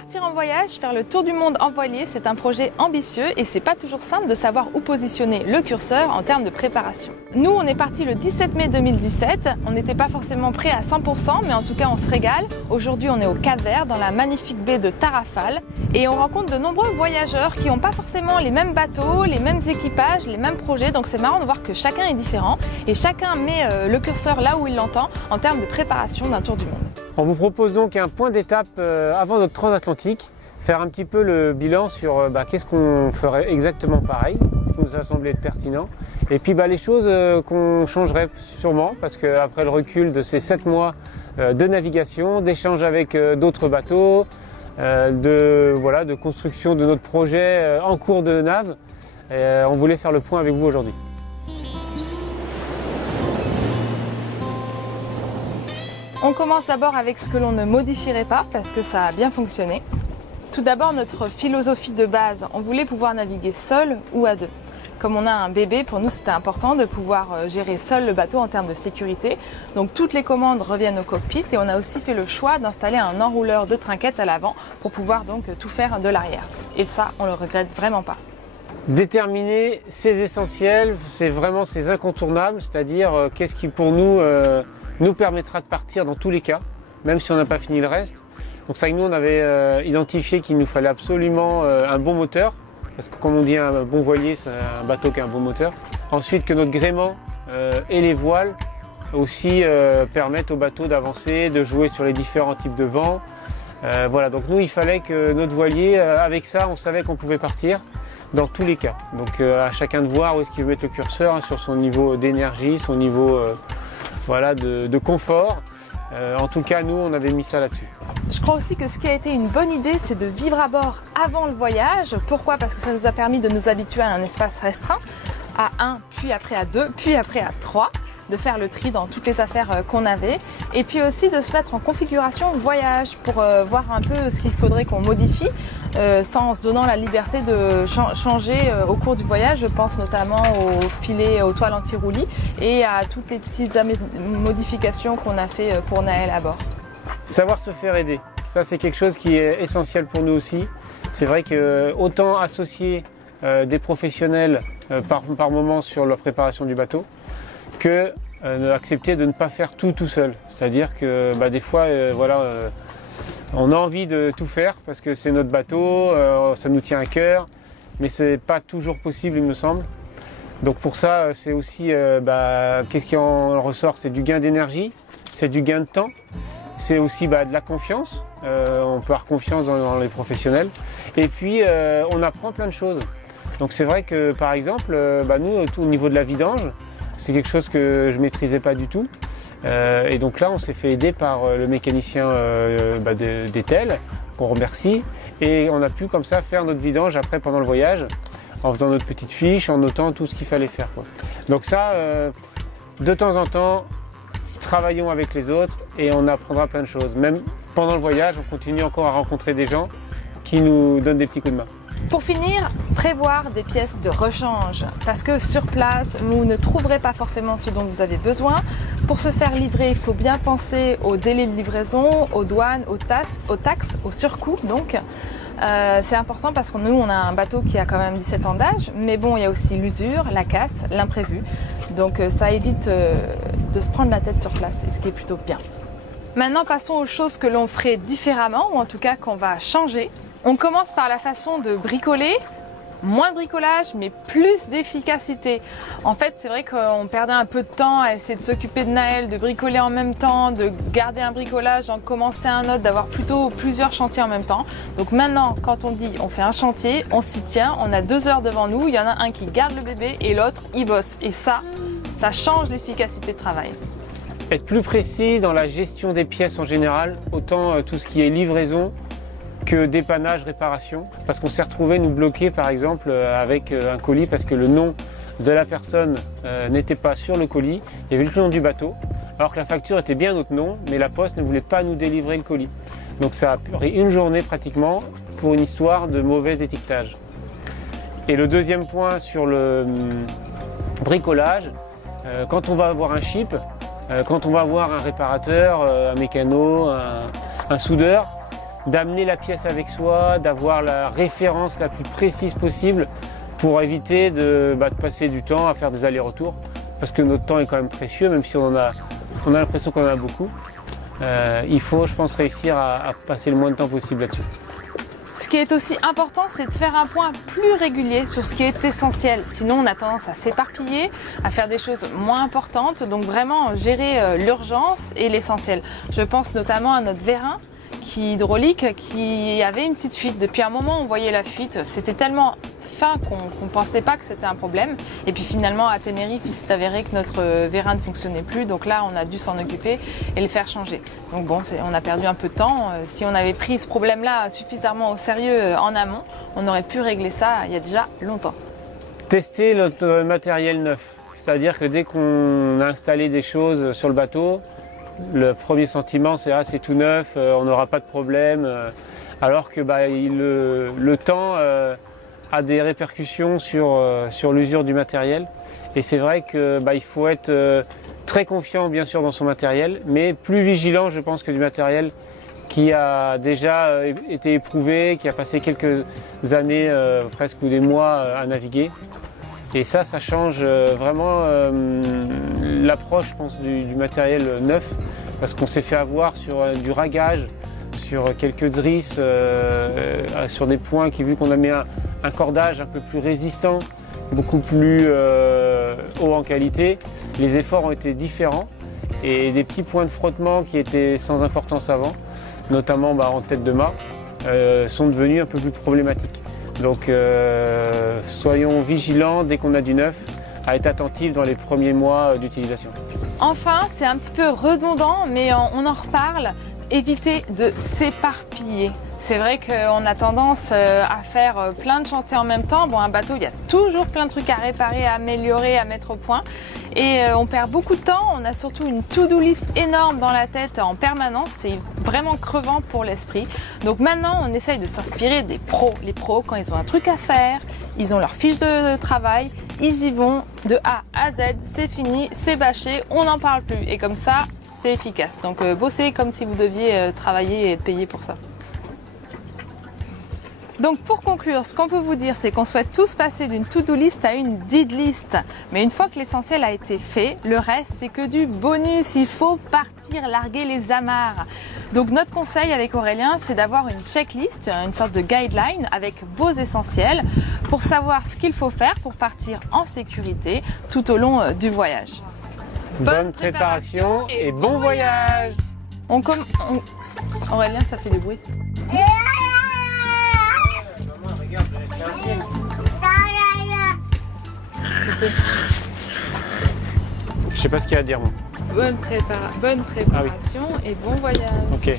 Partir en voyage, faire le tour du monde en voilier, c'est un projet ambitieux et c'est pas toujours simple de savoir où positionner le curseur en termes de préparation. Nous, on est parti le 17 mai 2017, on n'était pas forcément prêt à 100%, mais en tout cas on se régale. Aujourd'hui, on est au Cap-Vert, dans la magnifique baie de Tarrafal, et on rencontre de nombreux voyageurs qui n'ont pas forcément les mêmes bateaux, les mêmes équipages, les mêmes projets, donc c'est marrant de voir que chacun est différent et chacun met le curseur là où il l'entend en termes de préparation d'un tour du monde. On vous propose donc un point d'étape avant notre transatlantique, faire un petit peu le bilan sur qu'est-ce qu'on ferait exactement pareil, ce qui nous a semblé être pertinent, et puis les choses qu'on changerait sûrement, parce qu'après le recul de ces 7 mois de navigation, d'échanges avec d'autres bateaux, de construction de notre projet en cours de nav, on voulait faire le point avec vous aujourd'hui. On commence d'abord avec ce que l'on ne modifierait pas parce que ça a bien fonctionné. Tout d'abord, notre philosophie de base, on voulait pouvoir naviguer seul ou à deux. Comme on a un bébé, pour nous c'était important de pouvoir gérer seul le bateau en termes de sécurité. Donc toutes les commandes reviennent au cockpit et on a aussi fait le choix d'installer un enrouleur de trinquettes à l'avant pour pouvoir donc tout faire de l'arrière. Et ça, on le regrette vraiment pas. Déterminer ces essentiels, c'est vraiment ces incontournables, c'est-à-dire qu'est-ce qui pour nous permettra de partir dans tous les cas, même si on n'a pas fini le reste. Donc ça, nous on avait identifié qu'il nous fallait absolument un bon moteur, parce que comme on dit un bon voilier, c'est un bateau qui a un bon moteur. Ensuite que notre gréement et les voiles aussi permettent au bateau d'avancer, de jouer sur les différents types de vent. Voilà, donc nous il fallait que notre voilier, avec ça on savait qu'on pouvait partir dans tous les cas. Donc à chacun de voir où est-ce qu'il veut mettre le curseur, sur son niveau d'énergie, son niveau de confort. En tout cas, nous, on avait mis ça là-dessus. Je crois aussi que ce qui a été une bonne idée, c'est de vivre à bord avant le voyage. Pourquoi? Parce que ça nous a permis de nous habituer à un espace restreint, à 1, puis après à 2, puis après à 3, de faire le tri dans toutes les affaires qu'on avait, et puis aussi de se mettre en configuration voyage pour voir un peu ce qu'il faudrait qu'on modifie, sans se donnant la liberté de changer au cours du voyage. Je pense notamment au filet, aux toiles anti-roulis et à toutes les petites modifications qu'on a fait pour Naël à bord. Savoir se faire aider, ça c'est quelque chose qui est essentiel pour nous aussi. C'est vrai que autant associer des professionnels par moment sur la préparation du bateau, que accepter de ne pas faire tout seul. C'est-à-dire que des fois, on a envie de tout faire parce que c'est notre bateau, ça nous tient à cœur, mais c'est pas toujours possible, il me semble. Donc pour ça, c'est aussi, qu'est-ce qui en ressort? C'est du gain d'énergie, c'est du gain de temps, c'est aussi de la confiance. On peut avoir confiance dans les professionnels. Et puis, on apprend plein de choses. Donc c'est vrai que, par exemple, nous, au niveau de la vidange, c'est quelque chose que je ne maîtrisais pas du tout. Et donc là, on s'est fait aider par le mécanicien d'Etel, qu'on remercie. Et on a pu comme ça faire notre vidange après pendant le voyage, en faisant notre petite fiche, en notant tout ce qu'il fallait faire, quoi. Donc ça, de temps en temps, travaillons avec les autres et on apprendra plein de choses. Même pendant le voyage, on continue encore à rencontrer des gens qui nous donnent des petits coups de main. Pour finir, prévoir des pièces de rechange, parce que sur place, vous ne trouverez pas forcément ce dont vous avez besoin. Pour se faire livrer, il faut bien penser au délai de livraison, aux douanes, aux taxes, aux surcoûts donc. C'est important parce que nous, on a un bateau qui a quand même 17 ans d'âge, mais bon, il y a aussi l'usure, la casse, l'imprévu. Donc ça évite de se prendre la tête sur place, et ce qui est plutôt bien. Maintenant, passons aux choses que l'on ferait différemment, ou en tout cas qu'on va changer. On commence par la façon de bricoler. Moins de bricolage, mais plus d'efficacité. En fait, c'est vrai qu'on perdait un peu de temps à essayer de s'occuper de Naël, de bricoler en même temps, de garder un bricolage, d'en commencer un autre, d'avoir plutôt plusieurs chantiers en même temps. Donc maintenant, quand on dit on fait un chantier, on s'y tient, on a 2 heures devant nous, il y en a un qui garde le bébé et l'autre, il bosse. Et ça change l'efficacité de travail. Être plus précis dans la gestion des pièces en général, autant tout ce qui est livraison, que dépannage, réparation, parce qu'on s'est retrouvé nous bloquer par exemple avec un colis parce que le nom de la personne n'était pas sur le colis, il y avait le nom du bateau, alors que la facture était bien notre nom, mais la poste ne voulait pas nous délivrer le colis. Donc ça a pris une journée pratiquement pour une histoire de mauvais étiquetage. Et le deuxième point sur le bricolage, quand on va avoir un ship, quand on va avoir un réparateur, un mécano, un soudeur, d'amener la pièce avec soi, d'avoir la référence la plus précise possible pour éviter de passer du temps à faire des allers-retours, parce que notre temps est quand même précieux, même si on a l'impression qu'on en a beaucoup. Il faut, je pense, réussir à passer le moins de temps possible là-dessus. Ce qui est aussi important, c'est de faire un point plus régulier sur ce qui est essentiel. Sinon, on a tendance à s'éparpiller, à faire des choses moins importantes. Donc vraiment, gérer l'urgence et l'essentiel. Je pense notamment à notre vérin hydraulique qui avait une petite fuite. Depuis un moment, on voyait la fuite. C'était tellement fin qu'on ne pensait pas que c'était un problème. Et puis finalement, à Tenerife, il s'est avéré que notre vérin ne fonctionnait plus. Donc là, on a dû s'en occuper et le faire changer. Donc bon, on a perdu un peu de temps. Si on avait pris ce problème-là suffisamment au sérieux en amont, on aurait pu régler ça il y a déjà longtemps. Tester notre matériel neuf. C'est-à-dire que dès qu'on a installé des choses sur le bateau, le premier sentiment c'est « ah, c'est tout neuf, on n'aura pas de problème ». Alors que le temps a des répercussions sur l'usure du matériel. Et c'est vrai qu'il faut être très confiant bien sûr dans son matériel, mais plus vigilant je pense que du matériel qui a déjà été éprouvé, qui a passé quelques années, presque ou des mois à naviguer. Et ça change vraiment l'approche, je pense, du matériel neuf, parce qu'on s'est fait avoir sur du ragage, sur quelques drisses, sur des points qui, vu qu'on a mis un cordage un peu plus résistant, beaucoup plus haut en qualité, les efforts ont été différents et des petits points de frottement qui étaient sans importance avant, notamment en tête de mât, sont devenus un peu plus problématiques. Donc soyons vigilants dès qu'on a du neuf, à être attentifs dans les premiers mois d'utilisation. Enfin, c'est un petit peu redondant, mais on en reparle, éviter de s'éparpiller. C'est vrai qu'on a tendance à faire plein de chantiers en même temps. Bon, un bateau, il y a toujours plein de trucs à réparer, à améliorer, à mettre au point. Et on perd beaucoup de temps. On a surtout une to-do list énorme dans la tête en permanence. C'est vraiment crevant pour l'esprit. Donc maintenant, on essaye de s'inspirer des pros. Les pros, quand ils ont un truc à faire, ils ont leur fiche de travail, ils y vont de A à Z. C'est fini, c'est bâché, on n'en parle plus. Et comme ça, c'est efficace. Donc bossez comme si vous deviez travailler et être payé pour ça. Donc pour conclure, ce qu'on peut vous dire, c'est qu'on souhaite tous passer d'une to-do list à une did list. Mais une fois que l'essentiel a été fait, le reste c'est que du bonus. Il faut partir, larguer les amarres. Donc notre conseil avec Aurélien, c'est d'avoir une checklist, une sorte de guideline avec vos essentiels pour savoir ce qu'il faut faire pour partir en sécurité tout au long du voyage. Bonne préparation et bon voyage. Aurélien, ça fait du bruit. Je sais pas ce qu'il y a à dire moi. Bonne préparation et bon voyage. Ok.